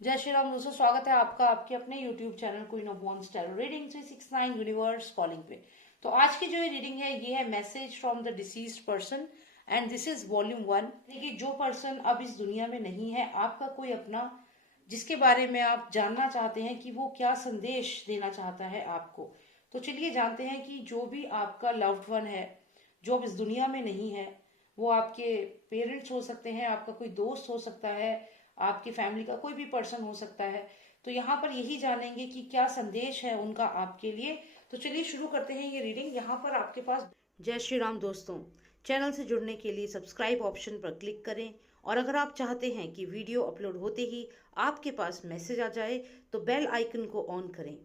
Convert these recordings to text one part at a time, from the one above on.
जय श्री राम दोस्तों, स्वागत है आपका आपके अपने YouTube channel queen of wands tarot reading 369 universe calling पे। तो आज की जो ये रीडिंग है ये है message from the deceased person and this is volume 1। देखिए, जो पर्सन अब इस दुनिया में नहीं है, आपका कोई अपना जिसके बारे में आप जानना चाहते हैं कि वो क्या संदेश देना चाहता है आपको। तो चलिए जानते हैं कि जो भी आपका लव्ड वन है जो अब इस दुनिया में नहीं है, वो आपके पेरेंट्स हो सकते हैं, आपका कोई दोस्त हो सकता है, आपकी फैमिली का कोई भी पर्सन हो सकता है। तो यहाँ पर यही जानेंगे कि क्या संदेश है उनका आपके लिए। तो चलिए शुरू करते हैं ये रीडिंग। यहाँ पर आपके पास जय श्री राम दोस्तों, चैनल से जुड़ने के लिए सब्सक्राइब ऑप्शन पर क्लिक करें और अगर आप चाहते हैं कि वीडियो अपलोड होते ही आपके पास मैसेज आ जाए तो बेल आइकन को ऑन करें।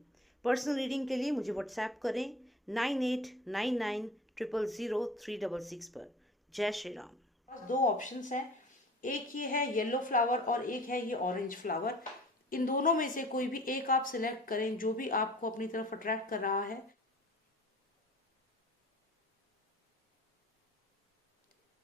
पर्सनल रीडिंग के लिए मुझे व्हाट्सएप करें 9899000366 पर। जय श्री राम। दो ऑप्शंस हैं, एक ये है येलो फ्लावर और एक है ये ऑरेंज फ्लावर। इन दोनों में से कोई भी एक आप सिलेक्ट करें जो भी आपको अपनी तरफ अट्रैक्ट कर रहा है।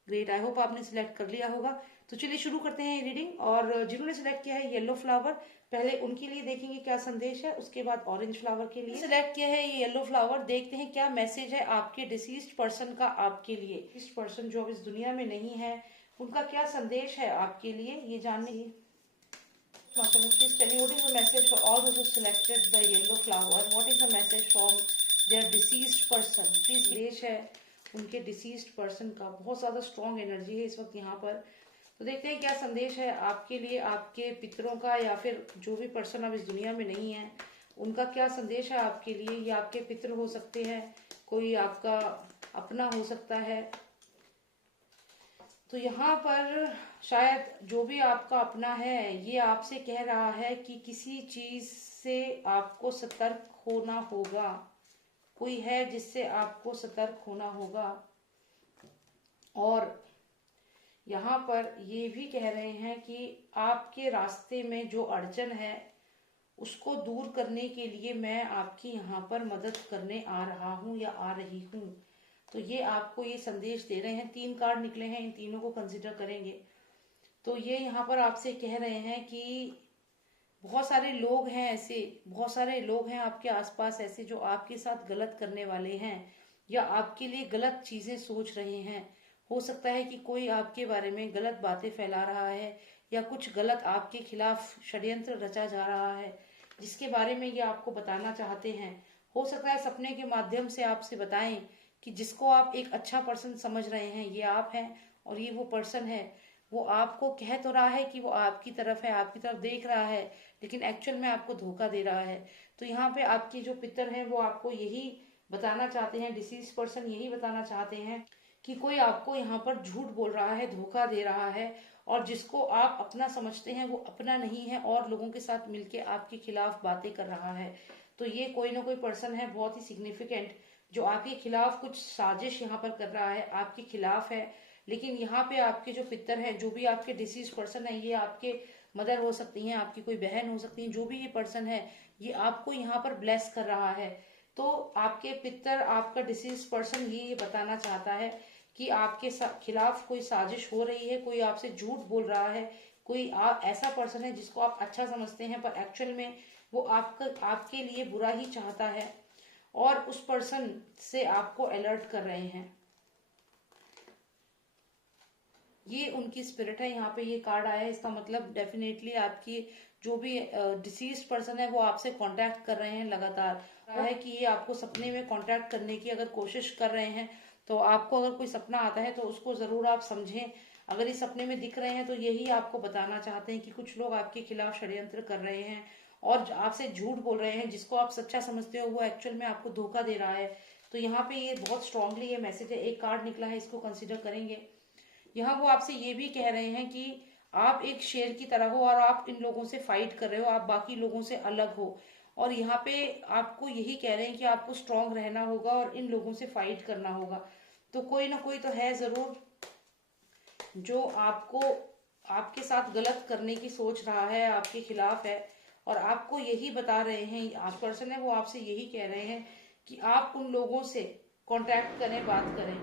ग्रेट, आई होप आपने सिलेक्ट कर लिया होगा। तो चलिए शुरू करते हैं ये रीडिंग। और जिन्होंने सिलेक्ट किया है येलो फ्लावर, पहले उनके लिए देखेंगे क्या संदेश है, उसके बाद ऑरेंज फ्लावर के लिए सिलेक्ट किया है ये येलो फ्लावर। देखते हैं क्या मैसेज है आपके डिसीज्ड पर्सन का आपके लिए। डिसीज्ड पर्सन जो अब इस दुनिया में नहीं है, उनका क्या संदेश है आपके लिए, ये जानने की please tell me what is the message for all those who selected the yellow flower. What is the message from their deceased person? Please संदेश है उनके डिसीज्ड पर्सन का। बहुत ज्यादा स्ट्रॉन्ग एनर्जी है इस वक्त यहाँ पर। तो देखते हैं क्या संदेश है आपके लिए आपके पितरों का, या फिर जो भी पर्सन अब इस दुनिया में नहीं है उनका क्या संदेश है आपके लिए। ये आपके पितर हो सकते हैं, कोई आपका अपना हो सकता है। तो यहाँ पर शायद जो भी आपका अपना है ये आपसे कह रहा है कि किसी चीज से आपको सतर्क होना होगा। कोई है जिससे आपको सतर्क होना होगा। और यहाँ पर ये भी कह रहे हैं कि आपके रास्ते में जो अड़चन है उसको दूर करने के लिए मैं आपकी यहाँ पर मदद करने आ रहा हूँ या आ रही हूँ। तो ये आपको ये संदेश दे रहे हैं। 3 कार्ड निकले हैं, इन तीनों को कंसिडर करेंगे। तो ये यहाँ पर आपसे कह रहे हैं कि बहुत सारे लोग हैं ऐसे, बहुत सारे लोग हैं आपके आसपास ऐसे जो आपके साथ गलत करने वाले हैं या आपके लिए गलत चीजें सोच रहे हैं। हो सकता है कि कोई आपके बारे में गलत बातें फैला रहा है या कुछ गलत आपके खिलाफ षड्यंत्र रचा जा रहा है जिसके बारे में ये आपको बताना चाहते हैं। हो सकता है सपने के माध्यम से आपसे बताएं कि जिसको आप एक अच्छा पर्सन समझ रहे हैं ये आप हैं और ये वो पर्सन है। वो आपको कह तो रहा है कि वो आपकी तरफ है, आपकी तरफ देख रहा है, लेकिन एक्चुअल में आपको धोखा दे रहा है। तो यहाँ पे आपके जो पितर हैं वो आपको यही बताना चाहते हैं, डिसीज पर्सन यही बताना चाहते हैं कि कोई आपको यहाँ पर झूठ बोल रहा है, धोखा दे रहा है और जिसको आप अपना समझते हैं वो अपना नहीं है और लोगों के साथ मिलके आपके खिलाफ बातें कर रहा है। तो ये कोई ना कोई पर्सन है बहुत ही सिग्निफिकेंट जो आपके खिलाफ कुछ साजिश यहाँ पर कर रहा है, आपके खिलाफ है। लेकिन यहाँ पे आपके जो पितर हैं, जो भी आपके डिसीज पर्सन है, ये आपके मदर हो सकती हैं, आपकी कोई बहन हो सकती है, जो भी ये पर्सन है ये आपको यहाँ पर ब्लेस कर रहा है। तो आपके पितर, आपका डिसीज पर्सन ये बताना चाहता है कि आपके खिलाफ कोई साजिश हो रही है, कोई आपसे झूठ बोल रहा है, कोई ऐसा पर्सन है जिसको आप अच्छा समझते हैं पर एक्चुअल में वो आपके लिए बुरा ही चाहता है और उस पर्सन से आपको अलर्ट कर रहे हैं। ये उनकी स्पिरिट है। यहाँ पे ये कार्ड आया है, इसका मतलब डेफिनेटली आपकी जो भी डिसीज पर्सन है वो आपसे कांटेक्ट कर रहे हैं लगातार। है कि ये आपको सपने में कांटेक्ट करने की अगर कोशिश कर रहे हैं तो आपको अगर कोई सपना आता है तो उसको जरूर आप समझें। अगर इस सपने में दिख रहे हैं तो यही आपको बताना चाहते हैं कि कुछ लोग आपके खिलाफ षड्यंत्र कर रहे हैं और आपसे झूठ बोल रहे हैं। जिसको आप सच्चा समझते हो वो एक्चुअल में आपको धोखा दे रहा है। तो यहाँ पे ये बहुत स्ट्रांगली ये मैसेज है। एक कार्ड निकला है, इसको कंसिडर करेंगे। यहाँ वो आपसे ये भी कह रहे हैं कि आप एक शेर की तरह हो और आप इन लोगों से फाइट कर रहे हो, आप बाकी लोगों से अलग हो। और यहाँ पे आपको यही कह रहे हैं कि आपको स्ट्रांग रहना होगा और इन लोगों से फाइट करना होगा। तो कोई ना कोई तो है जरूर जो आपको आपके साथ गलत करने की सोच रहा है, आपके खिलाफ है और आपको यही बता रहे हैं। आप पर्सन है वो आपसे यही कह रहे हैं कि आप उन लोगों से कांटेक्ट करें, बात करें।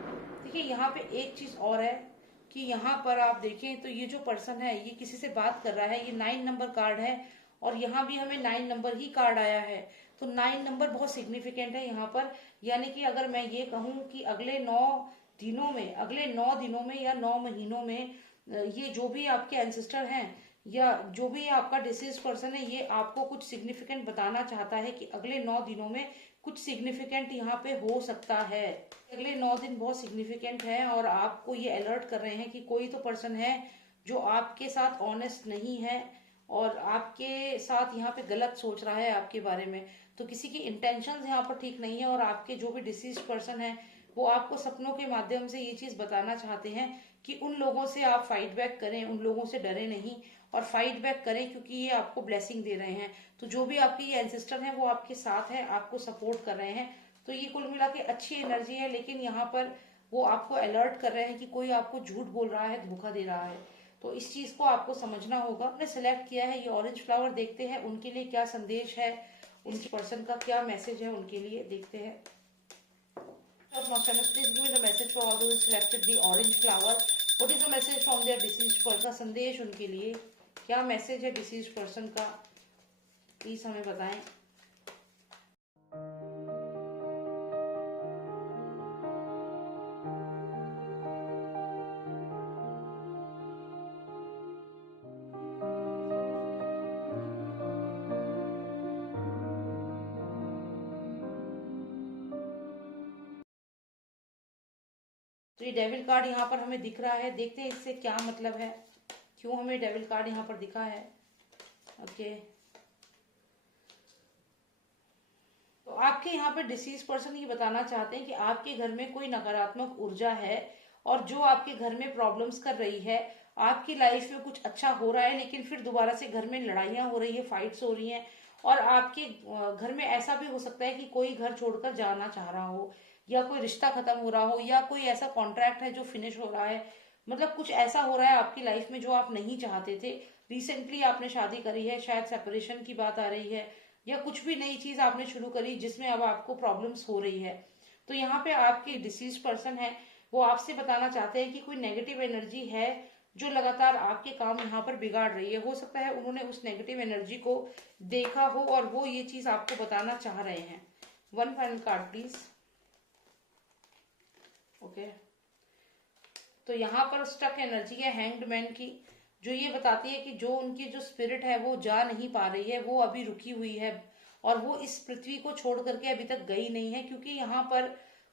देखिए यहाँ पे एक चीज और है कि यहाँ पर आप देखें तो ये जो पर्सन है ये किसी से बात कर रहा है, ये 9 नंबर कार्ड है और यहाँ भी हमें 9 नंबर ही कार्ड आया है। तो 9 नंबर बहुत सिग्निफिकेंट है यहाँ पर। यानी कि अगर मैं ये कहूँ कि अगले 9 दिनों में या 9 महीनों में ये जो भी आपके एंसेस्टर हैं या जो भी आपका डिसीज पर्सन है, ये आपको कुछ सिग्निफिकेंट बताना चाहता है कि अगले 9 दिनों में कुछ सिग्निफिकेंट यहाँ पे हो सकता है। अगले 9 दिन बहुत सिग्निफिकेंट है और आपको ये अलर्ट कर रहे हैं कि कोई तो पर्सन है जो आपके साथ ऑनेस्ट नहीं है और आपके साथ यहाँ पे गलत सोच रहा है आपके बारे में। तो किसी की इंटेंशंस यहाँ पर ठीक नहीं है और आपके जो भी डिसीज पर्सन है वो आपको सपनों के माध्यम से ये चीज बताना चाहते हैं कि उन लोगों से आप फाइट बैक करें, उन लोगों से डरे नहीं और फाइट बैक करें, क्योंकि ये आपको ब्लेसिंग दे रहे हैं। तो जो भी आपके ये एंसेस्टर हैं वो आपके साथ है, आपको सपोर्ट कर रहे हैं। तो ये कुल मिला के अच्छी एनर्जी है, लेकिन यहाँ पर वो आपको अलर्ट कर रहे हैं कि कोई आपको झूठ बोल रहा है, धोखा दे रहा है। तो इस चीज को आपको समझना होगा। हमने सिलेक्ट किया है ये ऑरेंज फ्लावर, देखते हैं उनके लिए क्या संदेश है, उनकी पर्सन का क्या मैसेज है उनके लिए, देखते हैं। Please give me the message for all those who selected the orange flower. What is the message from their deceased person? का संदेश उनके लिए क्या मैसेज है डिसीज पर्सन का, प्लीज हमें बताएं। तो ये डेविल कार्ड यहाँ पर हमें दिख रहा है, देखते हैं इससे क्या मतलब है, क्यों हमें डेविल कार्ड यहाँ पर दिखा है। ओके, तो आपके यहाँ पे डिसीज पर्सन ये बताना चाहते हैं कि आपके घर में कोई नकारात्मक ऊर्जा है और जो आपके घर में प्रॉब्लम्स कर रही है। आपकी लाइफ में कुछ अच्छा हो रहा है लेकिन फिर दोबारा से घर में लड़ाइयाँ हो रही है, फाइट्स हो रही हैं और आपके घर में ऐसा भी हो सकता है कि कोई घर छोड़कर जाना चाह रहा हो या कोई रिश्ता खत्म हो रहा हो या कोई ऐसा कॉन्ट्रैक्ट है जो फिनिश हो रहा है। मतलब कुछ ऐसा हो रहा है आपकी लाइफ में जो आप नहीं चाहते थे। रिसेंटली आपने शादी करी है, शायद सेपरेशन की बात आ रही है या कुछ भी नई चीज आपने शुरू करी जिसमें अब आपको प्रॉब्लम्स हो रही है। तो यहाँ पे आपके डिसीज पर्सन है वो आपसे बताना चाहते हैं कि कोई नेगेटिव एनर्जी है जो लगातार आपके काम यहाँ पर बिगाड़ रही है। हो सकता है उन्होंने उस नेगेटिव एनर्जी को देखा हो और वो ये चीज आपको बताना चाह रहे हैं। One final card please. Okay, तो यहाँ पर स्टक एनर्जी है हैंग्ड मैन की, जो ये बताती है कि जो उनकी जो स्पिरिट है वो जा नहीं पा रही है, वो अभी रुकी हुई है और वो इस पृथ्वी को छोड़ करके अभी तक गई नहीं है, क्योंकि यहाँ पर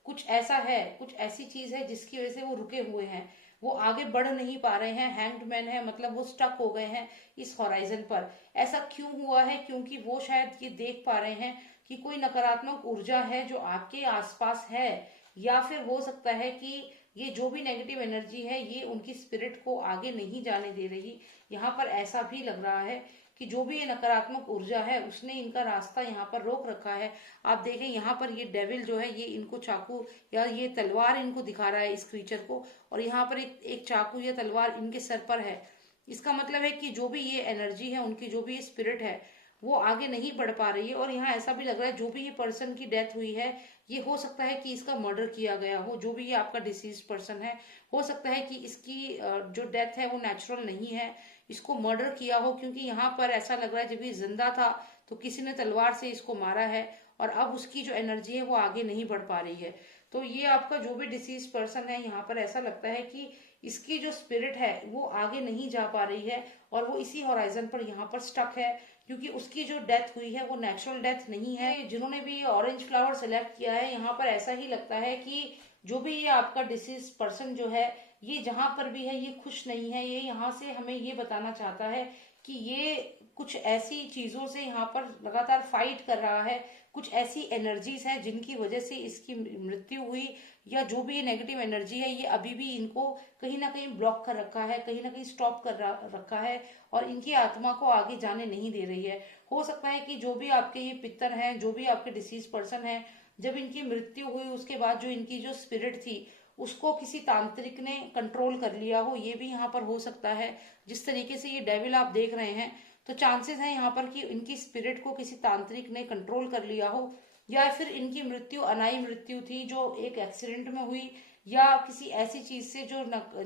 कुछ ऐसा है, कुछ ऐसी चीज है जिसकी वजह से वो रुके हुए हैं, वो आगे बढ़ नहीं पा रहे हैं। हैंग्ड मैन है मतलब वो स्टक हो गए हैं इस हॉराइजन पर। ऐसा क्यों हुआ है? क्योंकि वो शायद ये देख पा रहे हैं कि कोई नकारात्मक ऊर्जा है जो आपके आसपास है, या फिर हो सकता है कि ये जो भी नेगेटिव एनर्जी है ये उनकी स्पिरिट को आगे नहीं जाने दे रही। यहाँ पर ऐसा भी लग रहा है कि जो भी ये नकारात्मक ऊर्जा है उसने इनका रास्ता यहाँ पर रोक रखा है। आप देखें यहाँ पर ये डेविल जो है ये इनको चाकू या ये तलवार इनको दिखा रहा है इस क्रीचर को, और यहाँ पर एक चाकू या तलवार इनके सर पर है। इसका मतलब है कि जो भी ये एनर्जी है, उनकी जो भी ये स्पिरिट है वो आगे नहीं बढ़ पा रही है। और यहाँ ऐसा भी लग रहा है जो भी ये पर्सन की डेथ हुई है ये हो सकता है कि इसका मर्डर किया गया हो। जो भी ये आपका डिसीज पर्सन है हो सकता है कि इसकी जो डेथ है वो नेचुरल नहीं है, इसको मर्डर किया हो, क्योंकि यहाँ पर ऐसा लग रहा है जब ये जिंदा था तो किसी ने तलवार से इसको मारा है और अब उसकी जो एनर्जी है वो आगे नहीं बढ़ पा रही है। तो ये आपका जो भी डिसीज पर्सन है यहाँ पर ऐसा लगता है कि इसकी जो स्पिरिट है वो आगे नहीं जा पा रही है और वो इसी होराइजन पर यहाँ पर स्टक है, क्योंकि उसकी जो डेथ हुई है वो नेचुरल डेथ नहीं है। जिन्होंने भी ये ऑरेंज फ्लावर सिलेक्ट किया है यहाँ पर ऐसा ही लगता है कि जो भी ये आपका डिसीज पर्सन जो है ये जहां पर भी है ये खुश नहीं है। ये यहाँ से हमें ये बताना चाहता है कि ये कुछ ऐसी चीजों से यहाँ पर लगातार फाइट कर रहा है, कुछ ऐसी एनर्जीज हैं जिनकी वजह से इसकी मृत्यु हुई, या जो भी ये नेगेटिव एनर्जी है ये अभी भी इनको कहीं ना कहीं ब्लॉक कर रखा है, कहीं ना कहीं स्टॉप कर रखा है और इनकी आत्मा को आगे जाने नहीं दे रही है। हो सकता है कि जो भी आपके ये पितर हैं, जो भी आपके डिसीज पर्सन है, जब इनकी मृत्यु हुई उसके बाद जो इनकी जो स्पिरिट थी उसको किसी तांत्रिक ने कंट्रोल कर लिया हो, ये भी यहाँ पर हो सकता है। जिस तरीके से ये डेविल आप देख रहे हैं तो चांसेस हैं यहाँ पर कि इनकी स्पिरिट को किसी तांत्रिक ने कंट्रोल कर लिया हो, या फिर इनकी मृत्यु अनाई मृत्यु थी जो एक एक्सीडेंट में हुई, या किसी ऐसी चीज से जो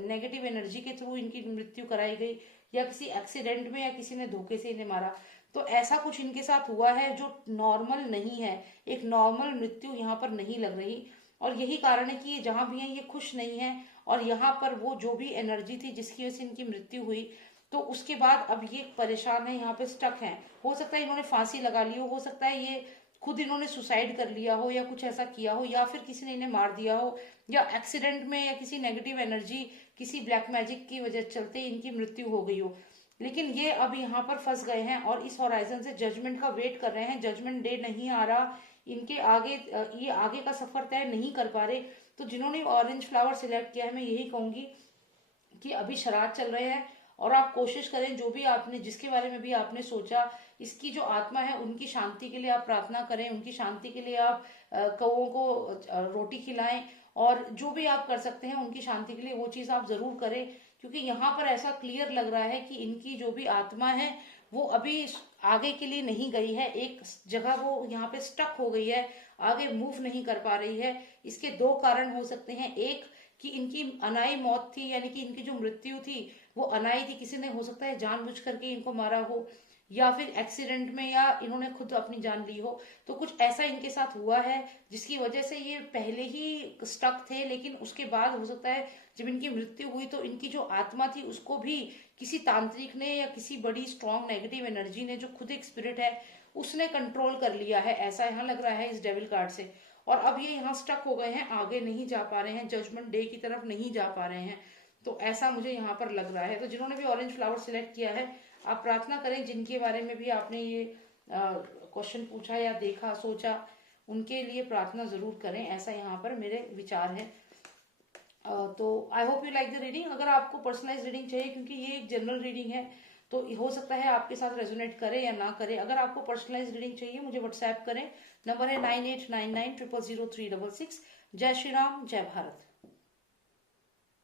नेगेटिव एनर्जी के थ्रू इनकी मृत्यु कराई गई, या किसी एक्सीडेंट में, या किसी ने धोखे से इन्हें मारा। तो ऐसा कुछ इनके साथ हुआ है जो नॉर्मल नहीं है, एक नॉर्मल मृत्यु यहाँ पर नहीं लग रही। और यही कारण है कि ये जहां भी है ये खुश नहीं है, और यहाँ पर वो जो भी एनर्जी थी जिसकी वजह से इनकी मृत्यु हुई, तो उसके बाद अब ये परेशान है, यहाँ पे स्टक है। हो सकता है इन्होंने फांसी लगा ली हो सकता है ये खुद इन्होंने सुसाइड कर लिया हो, या कुछ ऐसा किया हो, या फिर किसी ने इन्हें मार दिया हो, या एक्सीडेंट में, या किसी नेगेटिव एनर्जी, किसी ब्लैक मैजिक की वजह चलते इनकी मृत्यु हो गई हो। लेकिन ये अब यहाँ पर फंस गए हैं और इस होराइजन से जजमेंट का वेट कर रहे हैं। जजमेंट डे नहीं आ रहा इनके आगे, ये आगे का सफर तय नहीं कर पा रहे। तो जिन्होंने ऑरेंज फ्लावर सिलेक्ट किया है, मैं यही कहूंगी कि अभी श्राद्ध चल रहे हैं, और आप कोशिश करें जो भी आपने, जिसके बारे में भी आपने सोचा, इसकी जो आत्मा है उनकी शांति के लिए आप प्रार्थना करें, उनकी शांति के लिए आप कौओं को रोटी खिलाएं, और जो भी आप कर सकते हैं उनकी शांति के लिए वो चीज आप जरूर करें। क्योंकि यहाँ पर ऐसा क्लियर लग रहा है कि इनकी जो भी आत्मा है वो अभी आगे के लिए नहीं गई है, एक जगह वो यहाँ पे स्टक हो गई है, आगे मूव नहीं कर पा रही है। इसके दो कारण हो सकते हैं, एक कि इनकी अनाई मौत थी, यानी कि इनकी जो मृत्यु थी वो अनाई थी, किसी ने हो सकता है जानबूझ करके इनको मारा हो, या फिर एक्सीडेंट में, या इन्होंने खुद अपनी जान ली हो। तो कुछ ऐसा इनके साथ हुआ है जिसकी वजह से ये पहले ही स्टक थे, लेकिन उसके बाद हो सकता है जब इनकी मृत्यु हुई तो इनकी जो आत्मा थी उसको भी किसी तांत्रिक ने, या किसी बड़ी स्ट्रॉन्ग नेगेटिव एनर्जी ने, जो खुद एक स्पिरिट है, उसने कंट्रोल कर लिया है, ऐसा यहाँ लग रहा है इस डेविल कार्ड से। और अब ये यहाँ स्टक हो गए हैं, आगे नहीं जा पा रहे हैं, जजमेंट डे की तरफ नहीं जा पा रहे हैं। तो ऐसा मुझे यहाँ पर लग रहा है। तो जिन्होंने भी ऑरेंज फ्लावर सिलेक्ट किया है, आप प्रार्थना करें, जिनके बारे में भी आपने ये क्वेश्चन पूछा या देखा, सोचा, उनके लिए प्रार्थना जरूर करें, ऐसा यहाँ पर मेरे विचार है। तो I hope you like the reading. अगर आपको पर्सनलाइज रीडिंग चाहिए, क्योंकि ये एक जनरल रीडिंग है, तो हो सकता है आपके साथ रेजोनेट करे या ना करे। अगर आपको पर्सनलाइज रीडिंग चाहिए मुझे व्हाट्सएप करें, नंबर है 9899000366। जय श्री राम, जय भारत।